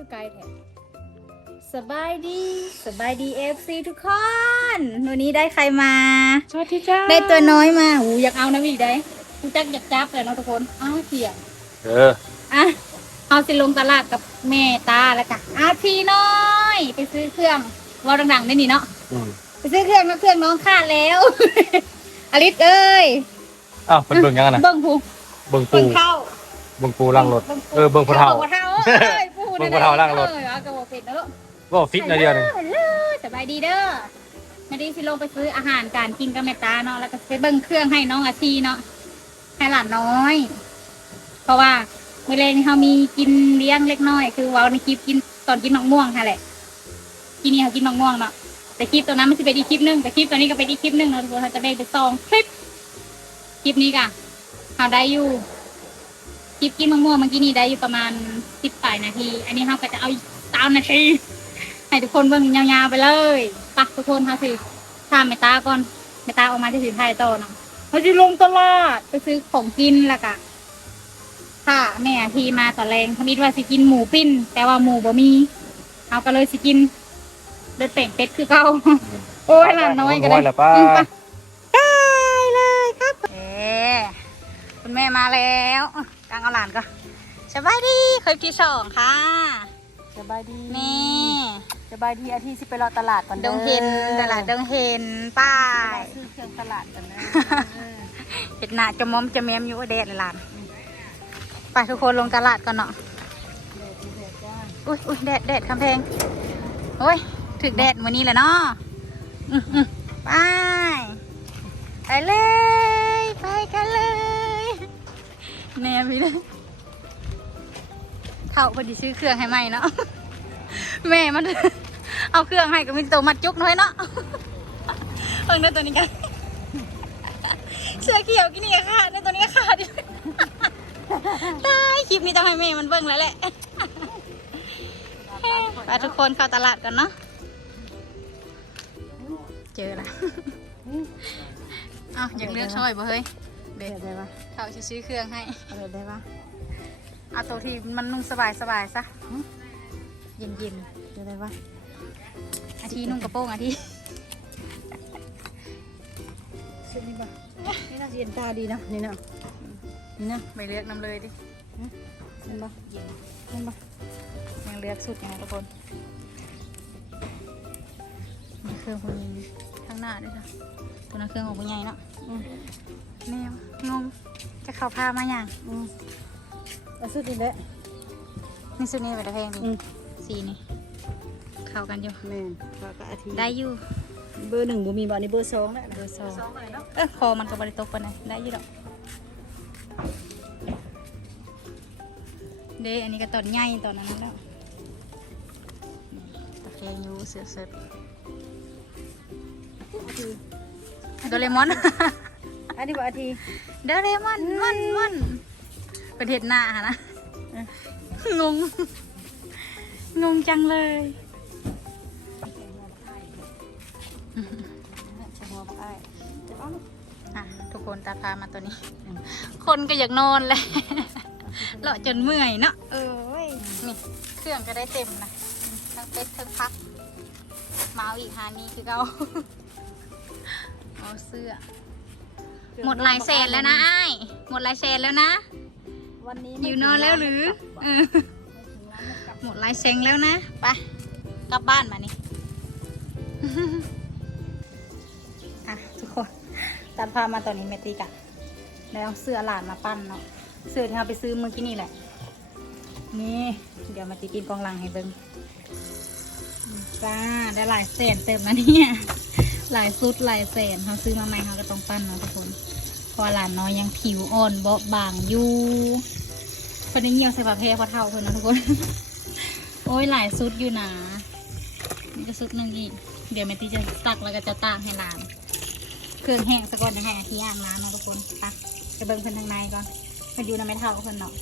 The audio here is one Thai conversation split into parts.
คือไกลแท้สบายดีสบายดีเอฟซีทุกคนวันนี้ได้ใครมา สวัสดีจ้าได้ตัวน้อยมาหูอยากเอานะอีกได้กูจักอยากจับเลยเนาะทุกคนอ้าวเถียงเอออะเอาสิลงตลาดกับแม่ตาแล้วกันอาพี่น้อย ไปซื้อเครื่องวอลดังๆได้นี่เนาะอืมไปซื้อเครื่องแล้วเครื่องน้องขาดแล้ว อลิสเอ้ยอ้าวมันเบิ่งยังไงนะเบิ่งผูเบิ่งปูเบิ่งเข้าเบิ่งปูล่างรถเออเบิ่งผู้เฒ่า เบิ่งผู้เฒ่าเอ้ย พูดเบิ่งผู้เฒ่าล่างรถ เออเอากระบอกเป็ดนะลูกว่ฟิตหนะเดียวหนึงฮัลโหลสบายดีเด้อมาดีสิลงไปซื้ออาหารการกินกับแม่ตาเนาะแล้วก็ไปเบิ่งเครื่องให้น้องอาชีเนาะให้หลานน้อย เพราะว่าเมื่อแรนี้เขามีกินเลี้ยงเล็กน้อย คือเว้าในคลิปกินตอนกินมะม่วงค่ะแหละกินนี่เขากินมะม่วงเนาะแต่คลิปตัวนั้นมันจะเป็นอีกคลิปหนึงแต่คลิปตัวนี้ก็เป็นอีกคลิปหนึงเนาะทุกคนเขาจะแบ่งเป็นสองคลิปคลิปนี้ก่ะเขาได้อยู่ คลิปกินมะม่วงเมื่อกี้นี่ได้อยู่ประมาณสิบปลายนาที อันนี้เขาก็จะเอาสามนาที ให้ทุกคนเบิ่งยาวๆไปเลยไปะทุกคนค่ะสิถามแม่ตาก่อนแม่ตาออกมาจะถือไทยต่อเนาะเขาจะลงตลาดไปซื้อของกินแล้วก็ค่ะแม่ทีมาตอนแรงเขามิดว่าสิกินหมูปิ้น แต่ว่าหมูบ่มี เอาก็เลยสิกินเลือดเป่งเป็ดคือเก่าโอ้ยหลานน้อยก็ได้โอ้ยล่ะป้าอืมไปได้เลยครับเอ๊คุณแม่มาแล้ว กลางเอาหลานก็สบายดีเคยที่สองค่ะสบายดีนี่สบายดีอาทิตย์สิไปรอตลาดก่อนดเด้องเห็นตลาดดงเห็นป้ายซื้อเครื่องตลาดกันนะเห็ดหน้าจะมอมจะแมมอยู่แดดเลยหลานไปทุกคนลงตลาดก่อนเนาะอุ้ยอุ้ยแดดแดดคำแพงโอ้ยถึกแดดวันนี้แหละเนาะอืมอืมไปไปเลย ไปกันเลย แนมไปเลยเท่าพอดีซื้อเครื่องให้ใหม่เนาะแม่มัน เอาเครื่องให้ก็มีตัวมัดจุกหน่อยเนาะเพิ่งได้ตัวนี้กันเสื้อเขียวกินนี่ก็ขาดในตัวนี้ก็ขาดอีกตายคลิปนี้ต้องให้แม่มันเบิ่งแล้วแหละไปทุกคนเข้าตลาดกันเนาะเจอละอ้าวอยากเลือกช่อยบ่เฮ้ย เด็ดได้ปะเขาสิซื้อเครื่องให้เด็ดได้ปะเอาตัวที่มันนุ่งสบายสบายๆซะเย็นเย็นเด็ดได้ปะๆอาทีนุ่งกระโปรงอาทีชุดนี้ปะนี่น่าจะเย็นตาดีเนาะนี่เนาะนี่เนาะไม่เลือกน้ำเลยดิเห็นปะเย็นเห็นปะยังเลือกสุดยังไงทุกคนนี่เครื่องคนข้างหน้าด้วยค่ะตัวนั้นเครื่องของคุณใหญ่เนาะอืมแมวงงจะเข้าผ้ามาอย่างอืมเอาชุดนี้แหละนี่สุดนี้ไปตะแพงดิอืมสีนี่เข้ากันอยู่แม่นแล้วก็อาทิตย์ได้อยู่เบอร์หนึ่งบ่มีบ่อันนี้เบอร์สองแล้วเบอร์สองเออคอมันก็บริตกปานใดได้อยู่ดอกเด้อันนี้ก็ตอนใหญ่ตอนนั้นแล้วตะแคงอยู่เสือเสือ โดเรมอน อันนี้บ่อาทิตย์โดเรมอนมันมันเป็นเห็ดหน้าหะนะเอ๊ะงง งงจังเลยใช่หัวบ่อ้ายจะเอาลูกอะทุกคนตาพามาตัวนี้ คนก็อยากนอนเลยเลาะจนเมื่อยเนาะเออเว้ยนี่เครื่องก็ได้เต็มนะทั้งเป็ดทั้งพักมาเอาอีกหานี้คือเขา เอาเสื้อ หมดหลายแสนแล้วนะไอ้ายหมดหลายแสนแล้วนะ วันนี้อยู่นอนแล้วหรือเออหมดหลายแสงแล้วนะไปกลับบ้านมานี่ อะทุกคนตัดภาพมาตอนนี้เมติกะแล้วเอาเสื้อหลานมาปั้นเนาะเสื้อที่เราไปซื้อเมื่อกี้นี่แหละ นี่ เดี๋ยวมาตีกินกองหลังให้เบิ้งอืมจ้าได้หลายแสนเติมนะเนี่ย หลายสุดหลายแสนเขาซื้อมาใหม่เขาก็ต้องปั้นเนาะทุกคนเพราะหลานน้อยยังผิวอ่อนเบาบางอยู่คนนี้เหี่ยวใส่ผ้าแพรพอเท่าเพื่อนนะทุกคน โอ้ยหลายสุดอยู่นะนี่ก็สุดหนึ่งอีก เดี๋ยวแม่ตีจะตักแล้วก็จะตากให้หลาน เครื่องแห้งสะก่อนจะให้อาทิย่างน้ำเนาะทุกคนไปไปเบิ่งเพิ่นทางในก่อนเพิ่นอยู่ในไม่เท่าเพิ่นเนาะ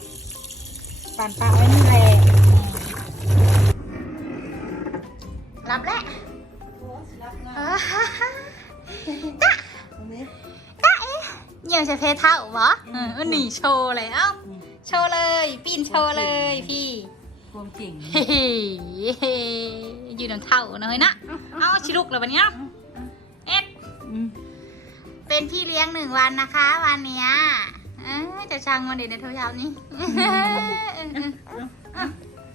ปานปลาไว้นี่แหละรับแล้ว ตรงนี้เยี่ยมใช้เพเท่าเหรอเออหนีโชว์เลยเอ้าโชว์เลย ปีนโชว์เลยพี่ความจริงเฮ้ยืนน้ำเท่าเนยนะเอาชิลุกเลยวันนี้เอ็ดเป็นพี่เลี้ยงหนึ่งวันนะคะ วันเนี้ยจะช่างวันเด็กในโทรศัพท์นี้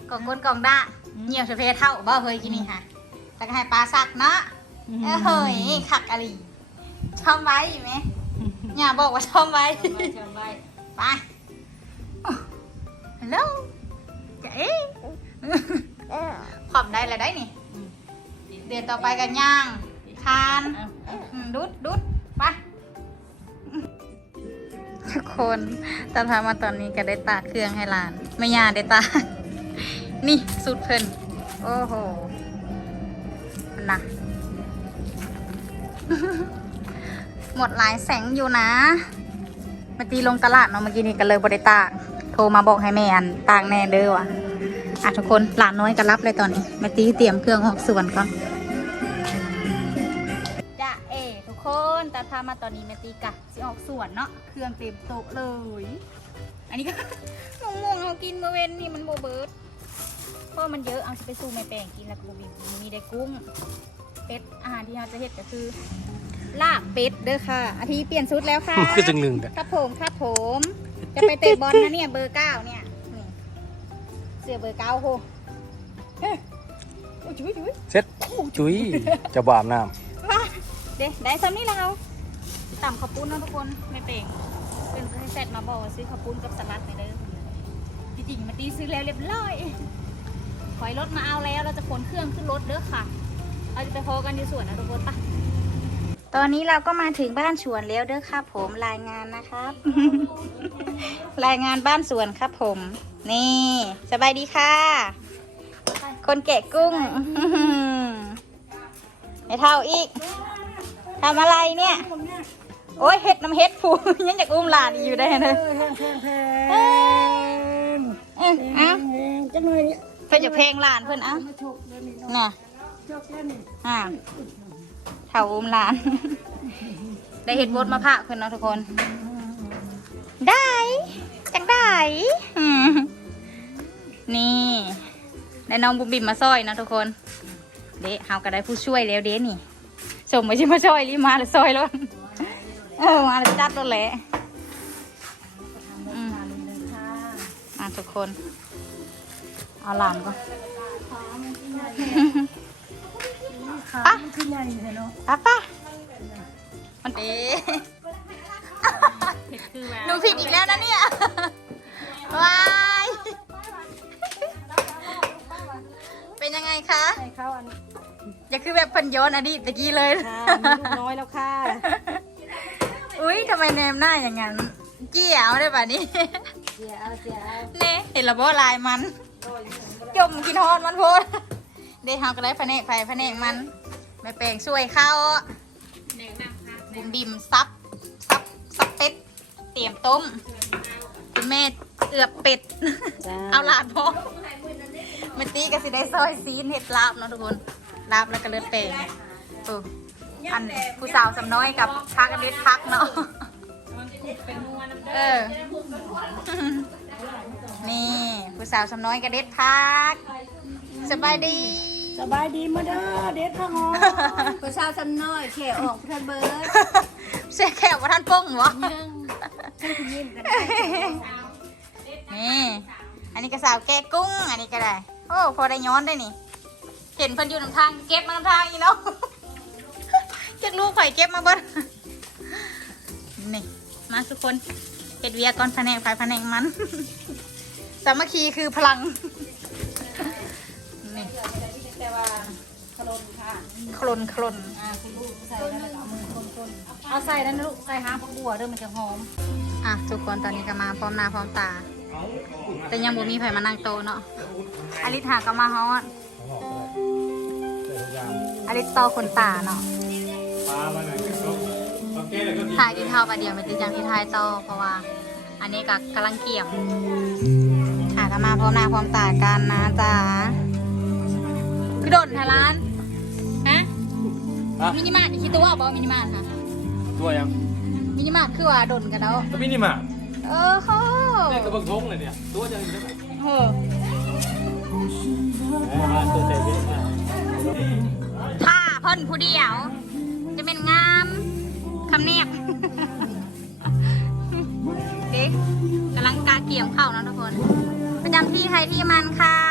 กล่องก้นกล่องด่าเหี่ยวสะเพเท่าบ่เฮ้ยกินนี่ค่ะ แล้วก็ให้ปลาสักเนาะเอ้ยเฮ้ยขักอะไรชอบไว้ไหมอย่าบอกว่าชอบไว้ไม่จำไว้ไปฮัลโหลเจ๊ขอบได้แล้วได้นี่เดือนต่อไปกันย่างคานเอาเอาอืมดุดดุดไปทุกคนตอนพามาตอนนี้ก็ได้ตากเครื่องให้หลาน ไม่ยาได้ตากนี่สุดเพิ่นโอ้โห หมดหลายแสงอยู่นะมาตีลงตลาดเนาะเมื่อกี้นี้ก็เลยบริตากโทรมาบอกให้แม่อันตากแน่เด้อว่ะอะทุกคนหลานน้อยก็รับเลยตอนนี้ม่ตีเตรียมเครื่องออกส่วนก่อนจ้าเอทุกคนตาพามาตอนนี้ม่ตีกะสิออกส่วนเนาะเครื่องเต็มโต๊ะเลย อันนี้ก็มะม่วงเอากินเมื่อเว้นนี่มันโบเบิร์ดเพราะมันเยอะเอาไปสู้แม่แปลงกินแล้วก็บมีมีได้กุ้ง เป็ดอาหารที่เราจะเฮ็ดก็คือ ลาบเป็ดเด้อค่ะอาทิเปลี่ยนชุดแล้วค่ะคือจึงหนึ่งแต่ครับผมครับผม จะไปเตะบอลนะเนี่ยเบอร์เก้าเนี่ยนี่เสื้อเบอร์เก้าโหเฮ้ยโอ้ยจุ๊ยจุ๊ยเซ็ตจุ้ยจะบาบน้ว่าเด้ได้ซ้ำนี่เราต่ำข้าวปุ้นเนาะทุกคนไม่เป่งเป็นให้เสร็จมาบอกว่าซื้อข้าวปุ้นกับสลัดไปเด้อจริงๆมาตีซื้อแล้วเรียบร้อยถอยรถมาเอาแล้วเราจะขนเครื่องขึ้นรถเด้อค่ะ เราจะไปพอกันที่สวนนะทุกคนปะตอนนี้เราก็มาถึงบ้านสวนแล้วเด้อครับผมรายงานนะครับ รายงานบ้านสวนครับผม นี่สบายดีค่ะ คนแกะกุ้งไม่เท่าอีกทำอะไรเนี่ย โอ้ยเห็ดน้ำเห็ดผูยังอยากอุ้มหลานอีกอยู่ได้เลยเอ้ยเอ้ยเอ้าจังเลยเนี่ยเพื่อนจะเพลงหลานเพื่อนเอ้ามาฉกเลยนี่น่ะฉกแล้วนี่ อ่าเท่าอุ้มหลาน ได้เห็ดบดมาพะเพื่อนเนาะทุกคน ได้จังได้อืมนี่ได้น้องบุมบิมมาซอยเนาะทุกคน เด้เฮาก็ได้ผู้ช่วยแล้วเด้นี่สมไม่ใช่มาช่วยรีบมาเลยซอยแล้วเออมาเลยจัดแล้วแหละอืมอะทุกคน เอาหลานก่อน ขามันขึ้นใหญ่เลยเนาะป้าป้ามันเอ๊ะหนูผิดอีกแล้วนะเนี่ยว้าย เป็นยังไงคะ ใส่เข้าอันอย่าคือแบบเพันย้อนอดีตตะกี้เลย ค่ะมีลูกน้อยแล้วค่ะอุ้ยทำไมแนมหน้าอย่างนั้น เกี่ยวได้ป่ะนี่ เสียเอาเสียเอาเน่เห็นระบบลายมันยมกินฮอดมันโพดได้ทำก็ได้พะเนกไฟพะเนกมัน แม่แปลงช่วยเข้าบุมบิมซับซับซับเป็ด เตรียมต้ม คุณแม่เอือบเป็ดจ้าเอาลาดพอเมตีก็สิได้ซอยซีนเห็ดลาบเนาะทุกคนลาบแล้วก็เลือดเปลงเอออันผู้สาวสำน้อยกับพักกันเด็ดพักเนาะเออ นี่ ผู้สาวสำน้อยกับเด็ดพักสบายดี สบายดีมาเด้อเด็ดข้าวหอมผู้สาวสำน้อยแขออกเพื่อนเบิร์ดเสียแขกว่าท่านป้งวะยังให้คุณยิ้มกันนี่อันนี้ก็สาวแกะกุ้ง อันนี้ก็ได้ โอ้พอได้ย้อนได้นี่ เห็นเพิ่นอยู่นำทางเก็บมานํทางอีเนาะเก็บลูกไผ่เก็บมาเบิ้นี่มาทุกคนเห็ดเวียก่อนแผนกไฟแผนกมัน สามัคคีคือพลังนี่ แต่ว่าขลนค่ะโคลนโคลนอ่าคุณลูกใส่แล้วก็เอามือคนๆเอาใส่แล้วนะลูกใส่หางผักบัวเด้อมันจะหอมอะทุกคนตอนนี้ก็มาพร้อมหน้าพร้อมตา แต่ยังบ่มีไผมานั่งโตะเนาะอลิทาก็มาฮอดอลิโตอคนตาเนาะถ่ายกินข้าวไปเดียวไม่ติดจังที่ถ่ายต่อเพราะว่า อันนี้ก็กำลังเกี่ยมอะก็มาพร้อมหน้าพร้อมตากันนะจ๊ะ พี่ดนทาร้านฮะฮะมินิมาร์ทคิดตัวว่าบอมินิมาร์ทค่ะตัวยังมินิมาร์ทคือว่าดนกันแล้วก็มินิมาเออโหเนี่ยกระเบื้องทงเลยเนี่ยตัวจะอยู่ได้ไหมเออมาตัวใจเย็นนะถ้าเพิ่นผู้เดียว จะเป็นงามคำเนียบเด็กกำลังกาเกี่ยมเข้านะทุกคนประจำที่ใครที่มันค่ะ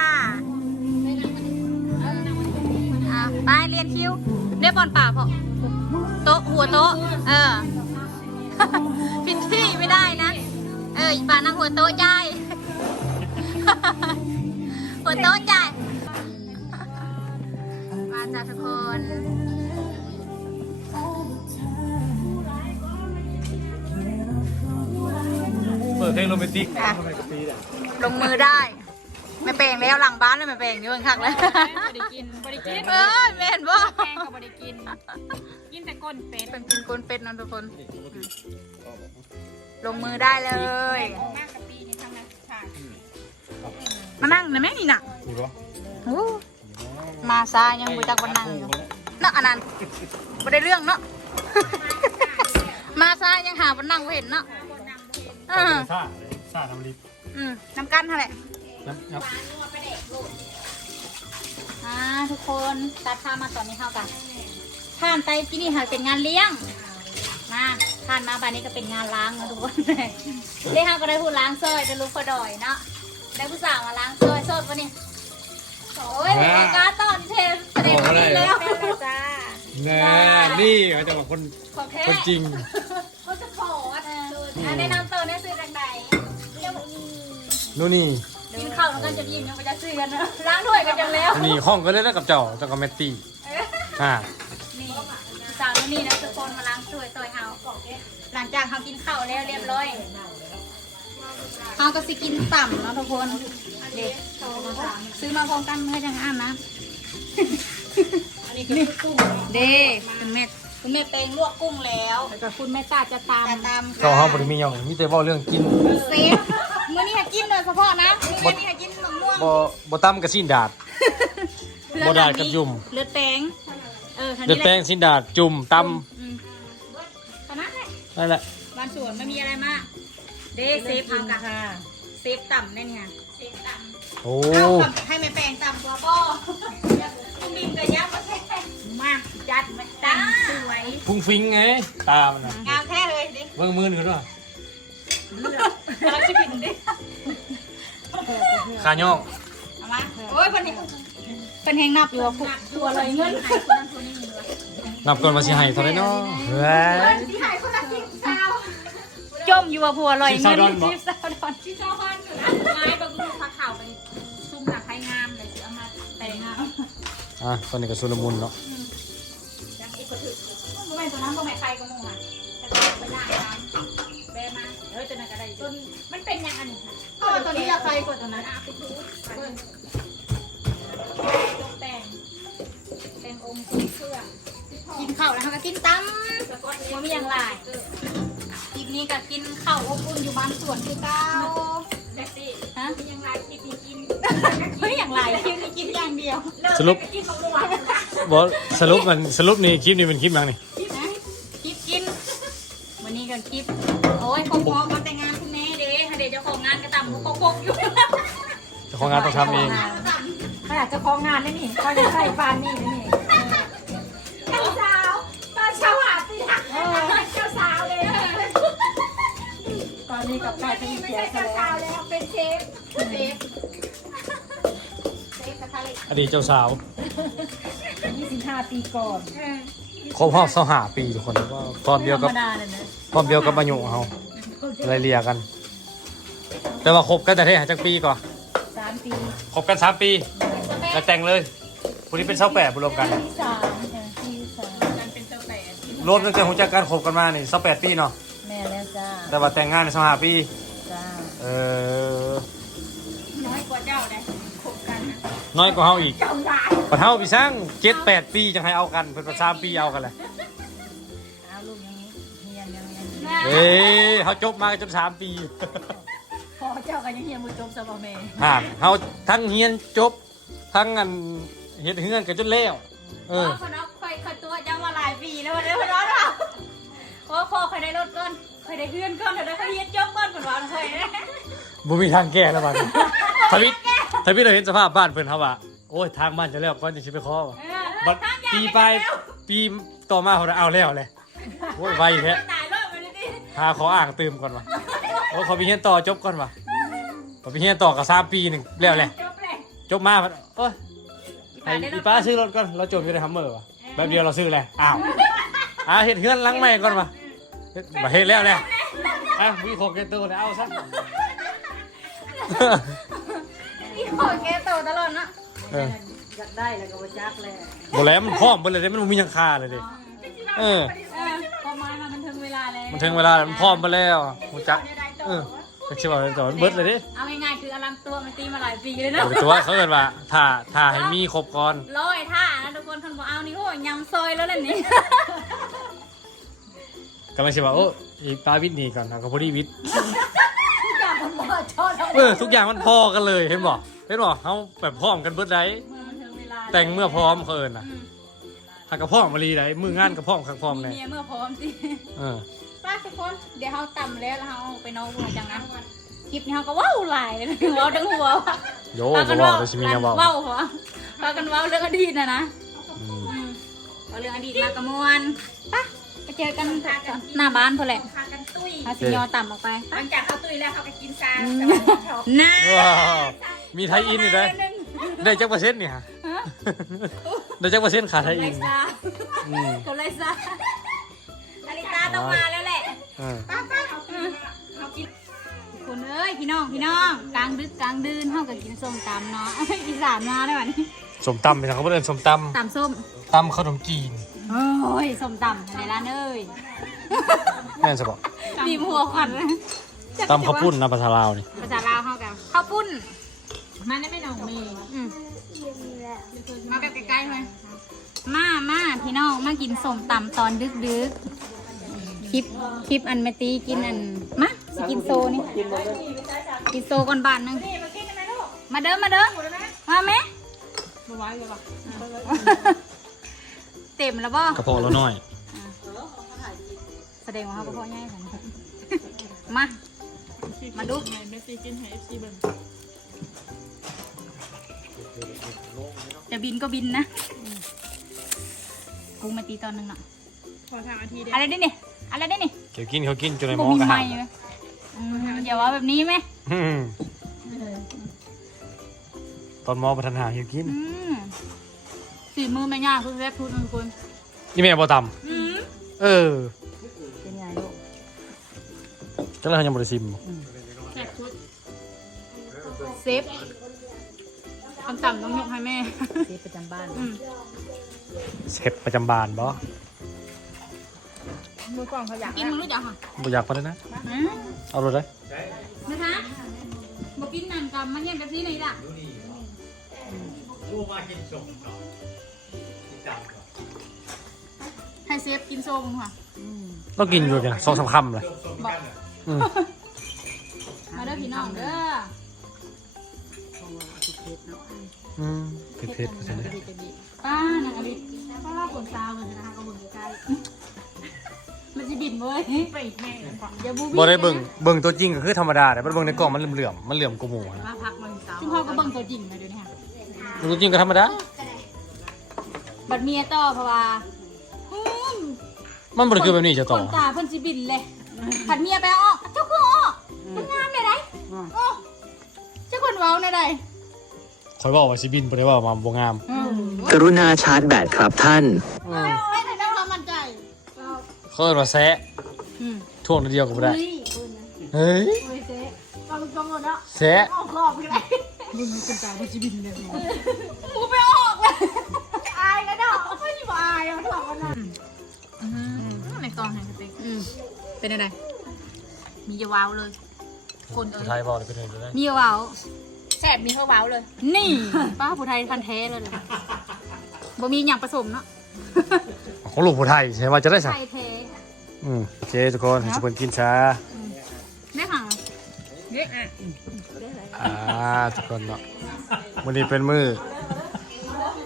ไปเรียนคิวเรียบบอลป่าพอโต๊ะหัวโต๊ะ เออผิดที่ไม่ได้นะ เอออีป่านั่งหัวโต๊ะยายหัวโต๊ะยายมาจ้าทุกคนเปิดเพลงโรแมนติกอะทำไมกับตีเนี่ยลงมือได้ ไม่แปลงแล้วหลังบ้านเลยไม่แปลงเยอะคักแล้วบริกินบริกินเออแม่นบ่แกงกับบริกิน กินแต่ก้นเป็ดเป็นกินกลนเป็ดนะทุกคน ลงมือได้เลย มากกับปีนี้ทำไมฉากมานั่งนะแม่นี่น่ะนี่ปะโอ้มาซายังบ่จักวันนั่งอยู่เนาะอันนั้นบ่ได้เรื่องเนาะ มาซายังหาวันนั่งบ่เห็นเนาะเออซ่าซ่าทำลิฟอืมน้ำกันเท่าไหร่ น้ำน้ำอ่าทุกคนตัดภาพมาตอนนี้เข้ากันผ่านไปที่นี่ค่ะเป็นงานเลี้ยง มาผ่านมาบานนี้ก็เป็นงานล้างนะทุกคนเรียกเขาก็ได้พูดล้างซอยเป็นลูกกระดอยเนาะได้ผู้สาวมาล้างซอยสดปะนี่โอ้ยเป็นการตอนเทมแสดงดีแล้วจ้าแน่นี่เขาจะบอกคนของแท้คนจริงเขาจะขอดอะแนะนำตัวเนี่ยซื้อจากไหนเรียกว่าอีนู่นนี่ กินข้าวแล้วกันจะยินยังไปจะซื้อกันนะล้างถ้วยกันจังแล้ว นี่ห้องก็ได้แล้วกับเจ้าเจ้าก็แมตตี้อ่านี่สาวนี่นะทุกคนมาล้างถ้วยซอยเฮาหลังจากเฮากินข้าวแล้วเรียบร้อยเฮาก็สิกินต่ำเนาะทุกคนเด็กซื้อมาพร้อมกันเพื่อจังอ่านนะนี่เด้คุณแม่คุณแม่เปงลวกกุ้งแล้วแต่คุณแม่ตาจะตามจะตามเขาห้องบริมีหยังมีแต่เว่าเรื่องกินเซฟมื้อ นี้ให้กินโดยเฉพาะนะมื้อนี้ให้กินมะม่วงบ่บ่ตั้มกับสินดาด บ่ได้กับยุ่ม เลือดแป้งเออคันเดือนี้ดแหแป้ละงสินดาดจุ่มตอืมขนาดไหนำนั่นแหละบ้านสวนไม่มีอะไรมากเด้เซฟทำกันเซฟต่ำแน่นี่ค่ะเซฟต่ำ โอ้เอาคำให้แม่แปลงต่ำตัวบ่คุณดินกับยักษ์มาแท้มาจัดมาตั้งสวย ฟุ้งฟิ้งไงตามันนะงามแท้เลยดิเบิ่งมือขึ้นด้วย กำลังจะกินดิขาย่องเอามาโอ้ยคนนี้เป็นแหงนับอยู่ว่าผู้ตัวเลยเงินนับก่อนมาสิให้เท่าไหร่เนาะเฮ้ยที่หายคนละสิบสาวจมอยู่ว่าผัวลอยเงินสิบสาวดอนสิบสาวดอนที่ชอบฮอนอยู่นะไม้บางลูกพักข่าวไปซุ่มหนักไทยงามเลยสิเอามาแต่งงามอะตอนนี้ก็สุลมุนเนาะ ตัวนี้อยากใครกว่าตัวนั้นอะไปดูเบิ่งตกแต่งแต่งองค์ทรงเครื่องกินข้าวแล้วค่ะก็กินตั้มว่ามีอย่างไรคลิปนี้ก็กินข้าวอบอุ่นอยู่บ้านสวนคือเก้าเด็กดิฮะมีอย่างไรคลิปนี้กินไม่อย่างไรคลิปนี้กินอย่างเดียวสรุปกินของหวานบอสรุปมันสรุปนี่คลิปนี้เป็นคลิปยังนี่ ของงานต้องทำเอง ขนาดเจ้าของงานนี่นี่ก็ยังใส่ปานนี่นี่เจ้าสาวตอนเช้าหาสิคะเจ้าสาวเลยตอนนี้กับกลายเป็นเสียเจ้าซะสาวแล้วแล้วเป็นเชฟเชฟเชฟกระทะเหล็กอดีตเจ้าสาว25 ปีก่อนครบรอบสหาปีทุกคนก็พร้อมเดียวกับธรรมดาเลยนะพร้อมเดียวกับอายุเฮาไล่เลียกัน แต่ว่าคบกันแต่เท่หาจักปีก่อน 3ปีคบกันสามปีแล้วแต่งเลยคนนี้เป็นเสาแปดรวมกันที่สามเนี่ยที่สามกันเป็นเจ้าแปดรวมตั้งแต่หัวใจกการคบกันมานี่เสาแปดปีเนาะแม่แล้วจ้าแต่ว่าแต่งงานในสหาปีจ้าเออน้อยกว่าเจ้าได้คบกันน้อยกว่าเฮาอีกเจ้าหลานปะเท่าพี่สร้างเจ็ดแปดปีจังให้เอากันเพิ่นประสามปีเอากันแหละเอาลูกยังเฮียนยังเฮียนเอ้ยเขาจบมากันจนสามปี พอเจ้าก็ยังเฮียนมือจมสบแม่ห่านเขาทั้งเฮียนจบ ทั้งอันเฮ็ดเฮือนกันจนแล้วเออพ่อน้องคอยคอยตัวเจ้ามาหลายปีแล้ววันนี้พ่อน้องเราโอ้พ่อคอยได้รถก่อนคอยได้เพื่อนก่อนเดี๋ยวได้คอยเฮียนจบก่อนเหมือนว่าคอยบ่มีทางแก้แล้วบัดนี้ทวิตถ้าพี่เราเห็นสภาพบ้านเพิ่นเขาว่าโอ้ยทางบ้านจะแล้วก่อนจะชิไปขอว่ะบัดปีไปปีต่อมาเขาเอาแล้วเลยโอ้ยไวแท้ตายรอบไปเลยดิหาขออ่างตื่มก่อนว่ะ โอ้เขาพี่เฮียนต่อจบก่อนว่ะเขาพี่เฮียนต่อกับสามปีหนึ่งแล้วเลยจบเลยจบมาพัดโอ้ยไอ้อีป้าซื้อรถก่อนเราจมอยู่ในฮัมเมอร์ว่ะแบบเดียวเราซื้อเลยอ้าวอ่าเห็ดเฮือนหลังใหม่ก่อนว่ะเฮ็ดมาเฮ็ดแล้วเลยอะวีโคเกตตัวเนี่ยเอาซะอีโอเคโตตลอดเนาะเอออยากได้แล้วก็บ่จักแล้วบ่แล้วมันพร้อมเบิดเลยเด้มันบ่มีหยังคาเลยเดิเออเออพอมามามันถึงเวลาแล้วมันถึงเวลามันพร้อมไปแล้วหูจัก เออก็ชื่อว่าต่อมันเบิดเลยดิเอาง่ายๆคืออลัมตัวมันตีมาหลายปีเลยเนาะโอ้ยตัวเขาเอิ้นว่าถ้าถ้าให้มีครบก่อนร้อยท่านะทุกคนคนบอกเอานี่โอ้ยยำซอยแล้วแหละนี่ก็ไม่ใช่ว่าโอ้อีป้าวิทย์หนี่ก่อนเอาก็พอดีวิทย์อยากมันบ่ชอบเอาเออทุกอย่างมันพอกันเลยเห็นบ่เห็นบ่เฮาแบบพร้อมกันเบิดได้มันถึงเวลาแต่งเมื่อพร้อมเขาเอิ้นน่ะหากกระพร้อมมาลีได้มืองานกระพร้อมคักพร้อมมีแน่เมียเมื่อพร้อมสิเออป้า ทุกคน เดี๋ยวเขาต่ำแล้วแล้วเขาเอาไปนอนหัวจังนั้นคลิปนี้เขาก็ว้าวหลายเลยเว้าดังหัวโยก็ว่าได้สิมีแนวเว้าเว้าหัวพากันเว้าเรื่องอดีตนะนะอืมอืมเอาเรื่องอดีตมากระมวลไปไปเจอกันหน้าบ้านพอแหละพากันตุ้ยเอาสิยอต่ำออกไปหลังจากเขาตุ้ยแล้วเขาก็กินซาน่าว้าวมีไทยอินอยู่ได้ได้จักเปอร์เซ็นต์นี่ฮะได้จักเปอร์เซ็นต์ขาไทยอิน ซาอืม ก็เลยซาอลิตาต้องมาแล้ว คุณเอ้ยพี่น้องพี่น้องกลางดึกกลางดื่นเฮาก็กินส้มตำเนาะ อีสานมาได้วันนี้สมตำเป็นทางเขาเอิ้นสมตตำส้มำตำขนมจีนโอ้ยส้มตำในร้านเอ้ยแม่นซะบ่บีบหัวขวัญเลยตำข้าวปุ้นนะภาษาลาวนี่ภาษาลาวเฮากันข้าวปุ้น มาได้ไหมน้องเมย์อืมมาแบบใกล้ๆไหมมามาพี่น้องมากินส้มตำตอนดึกดึกๆ คลิปคลิปอันเมตีกินอันมาสิกินโซนี่กินโซก่อนบาทหนึงมาเด้อมาเด้อมาไหมมาไว้เลยป่ะเต็มแล้วบ่กระเพาะเราน้อย แสดงว่าเขาก็พอง่ายสันมา มาดูเมสซี่กินให้เอฟซีเบิ่งจะบินก็บินนะกูมาตีตอนหนึงเนาะขอทางอาทิตย์เดียอะไรได้นี่ อะไรได้นี่เกี่ยวกินเขากินจนในหกูมอมีกระไม้หังไหมอืมอย่าว่าแบบนี้ไหมอืมตอนหมอประทานหาเกี่ยวกิน อืมสีมือไม่ยากคุณแรกพูดมันคุณนี่แม่บ่ตอืมำเออเป็นไงลูกจังเลยยังบ่ได้ซิมแรกพูดเซฟคำต่ำต้องยกให้แม่เสียประจำบ้านอืมเซฟประจำบานบ่ มือก่อนเขาอยากกินมึงรู้จักค่ะบ่อยากพอเลยนะอืมเอาเลยได้นะคะบอกกินนั่นกับมาเยี่ยมแบบนี้หน่อยล่ะให้เซฟกินโซ่มึงค่ะอืมต้องกินอยู่เนี่ยสองสามคำเลยบอกอืมมาเด้อพี่น้องเด้อของเราสิเผ็ดเนาะอืมเผ็ดๆเพราะฉะนั้นป้าหนังอลิป้าขนตาเหมือนนะคะก็เบิ่งใกล้ๆ มันจะบินเว้ยไปแม่ก่อนอย่าบูบ่ได้เบิ่งเบิ่งตัวจริงก็คือธรรมดาแต่บ่ได้เบิ่งในกล่องมันเหลื่อมๆมันเหลื่อมกว่าหมูนะมาพักมันสาวซึ่งพ่อก็เบิ่งตัวจริงเลยเดี๋ยวนี้ค่ะตัวจริงก็ธรรมดาบัดเมียต่อเพราะว่าอืมมันบ่ได้คือแบบนี้จะขต่อนตาเพิ่นสิบินเลยผัดเมียไปเอาออกเจ้าคือเอาออกเป็นงามเลยได้โอ้เจ้าคนเว้าในใดคอยบอกว่าสิบินบ่ได้ว่ามาบ่งาม กรุณาชาร์จแบตครับท่านอืมเอาไว้แต่ได้ความมั่นใจ เขาเอิ้นว่าแซะอืมท่วงเดียวก็บ่ได้เฮ้ยเฮ้ยเฮ้ยเจ๊เอาตรงๆหมดแล้วแซะออกรอบไปไหนมึงมีคนตายมันจะบินเลยหมูไปออกเลยอายนะดอกไม่ใช่อายอะถอดกันนะในกองแห่งสเต็กเป็นอะไร มีจะว้าวเลย คนเอ้ผู้ยไทยบอกเลยเป็นไงได้มีจะว้าวแสบมีเขาเว้าเลย นี่ ป้าผู้ไทยพันธุ์แท้เลยเลยบ่มีอย่างผสมเนาะของลูกผู้ไทยใช่ว่าจะได้สั่งไทยแท้ อืมโอเคทุกคนให้ทุกคนกินช้าได้ค่ะเฮ้ยอะอ่าทุกคนเนาะวันนี้เป็นมือ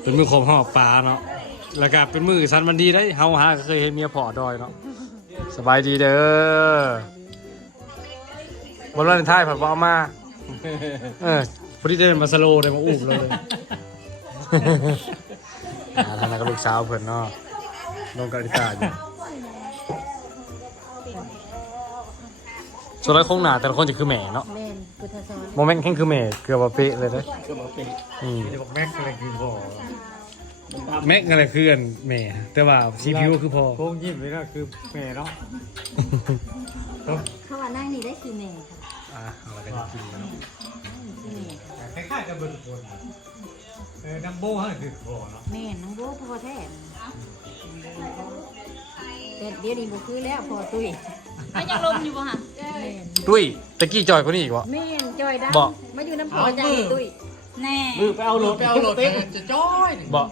เป็นมือของห่อปลาเนาะแล้วก็เป็นมือสันมันดีได้เฮาหาก็เคยเห็นเมียผอดอยเนาะสบายดีเด้อวันวันท้ายผัดว่าเอามาเออพอดีเดินมาสโลว์เลยมาอุ้มเราเลยอ่าทางนั้นก็ลูกสาวเพื่อนเนาะน้องกาลิตาอยู่ ส่วนไรคงหนาแต่ละคนจะคือแม่เนาะแม่นพุทธศรโมเมนต์แข่งคือแม่เกือบว่าเป๊ะเลยนะก็มาเป็นอืมจะบอกแม็กอะไรคือพ่อแม็กอะไรคืออันแม่แต่ว่าซีพิวคือพอโค้งยิ้มไว้ก็คือแม่เนาะเขาว่านั่งนี่ได้คือแม่ค่ะอะเอาละกันกินแล้วคือแม่ค่ะคล้ายๆกับเบอร์ทุกคนเออนัมโบ้ให้คือพ่อเนาะแม่นน้องโบพ่อแท้แต่เดี๋ยวนี้บ่คือแล้วพ่อตุ้ยมันยังลมอยู่ป่ะค่ะแม่น ตุ้ยตะกี้จอยกว่านี้อีกวะ แม่นจอยดบอกำมาอยู่น้ำพ่อจ้าตุ้ยแน่มือไปเอารถไปเอารถจะจ้อยบอก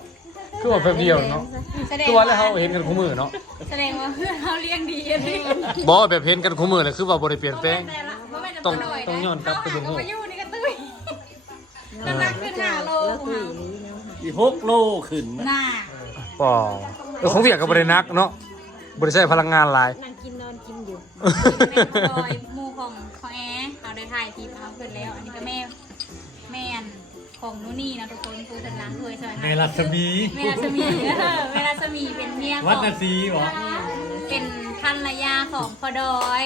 คือว่าแป๊บเดียวเนาะแสดงคือว่าแล้วว่าเขาเห็นกันคู่มือเนาะแสดงว่าเพื่อนเขาเลี้ยงดีเลยบอกว่าแบบเห็นกันคู่มือเลยคือว่าบริเปลี่ยนแปลงแต่ละเพราะแม่จะต้องหน่อยต้องย้อนกลับไปดูเขาหาก็มาอยู่นี่ก็ตุ้ย น้ำหนักขึ้นห้าโล แล้วของตุ้ยเรานี้เนาะค่ะอีหกโลขึ้นหน้าป่อเออของเวียกกับบรินักเนาะบริใช้พลังงานหลาย นั่งกินนอนกินอยู่ เป็นรอยหมู ถ่ายคลิปเอาขึ้นแล้ว อันนี้ก็แม่แม่นของนูนี่นะทุกคนคือเป็นล้างถ้วยซอยในรัศมีแม่รัศมีเออแม่รัศมีเป็นเมียขวัดองนาซีวะเป็นภรรยาของพอดอย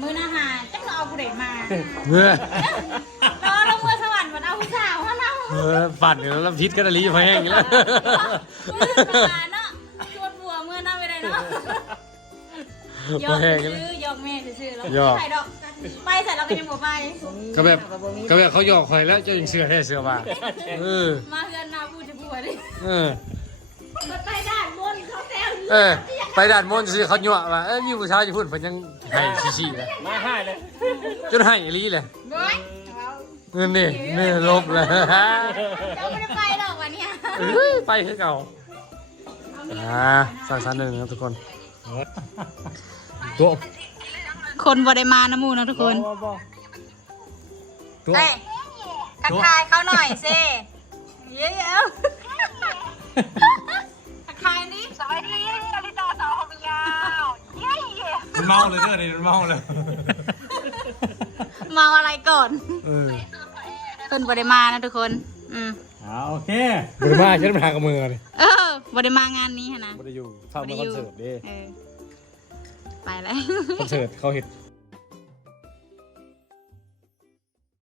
มื้ออาหารจังเราเอาผู้ใดมาเมื่อรอลงเมื่อสวรรค์มันเอาผู้สาวมาเราเออฝันอยู่แล้วพิษกันอะไรมาแห้งอีกแล้วมื้อมาเนาะชวนบัวเมื่อหน้าไปเลยเนาะยอมามแห้งอีกแล้วซื้อยอมแม่ซื้อๆแล้วยอมไปดอก ไปเสร็จแล้วก็ยังบ่ไป ก็แบบก็แบบเขาหยอกคอยแล้วเจ้ายังเสือแท้เสือมาเออมาเฮือนนาพูดจะบัวดิเออมันไปด้านบนเขาแซวเออ ไปด่านมนต์สิเขาหยั่วมาเอ้ยมีผู้ชายอยู่พุ่นเพิ่นยังให้ชี้ๆเลยมาให้เลยจนให้อีหลีเลยบ้ยเงินนี่นี่ลบเลยเจ้าไม่ได้ไปหรอกวันเนี้ยเอ้ยไปคือเก่าอ่าสร้างสรรค์หนึ่งนะทุกคนตัว คนบ่ได้มานะมูนะทุกคนตัวเฮ้ยทักทายเขาหน่อยสิเยอะๆทักทายนี่มันเมาเลยเด้อนี่มันเมาเลยเมาอะไรก่อนเออเพิ่นบ่ได้มานะทุกคน อืมอ่าโอเคบริมาฉันไปหากับมือเลยเออบ่ได้มางานนี้หั่นนะบริอยู่เข้ามาคอนเสิร์ตเด้เออ ไปแล้ว คอนเสิร์ตเขาเห็น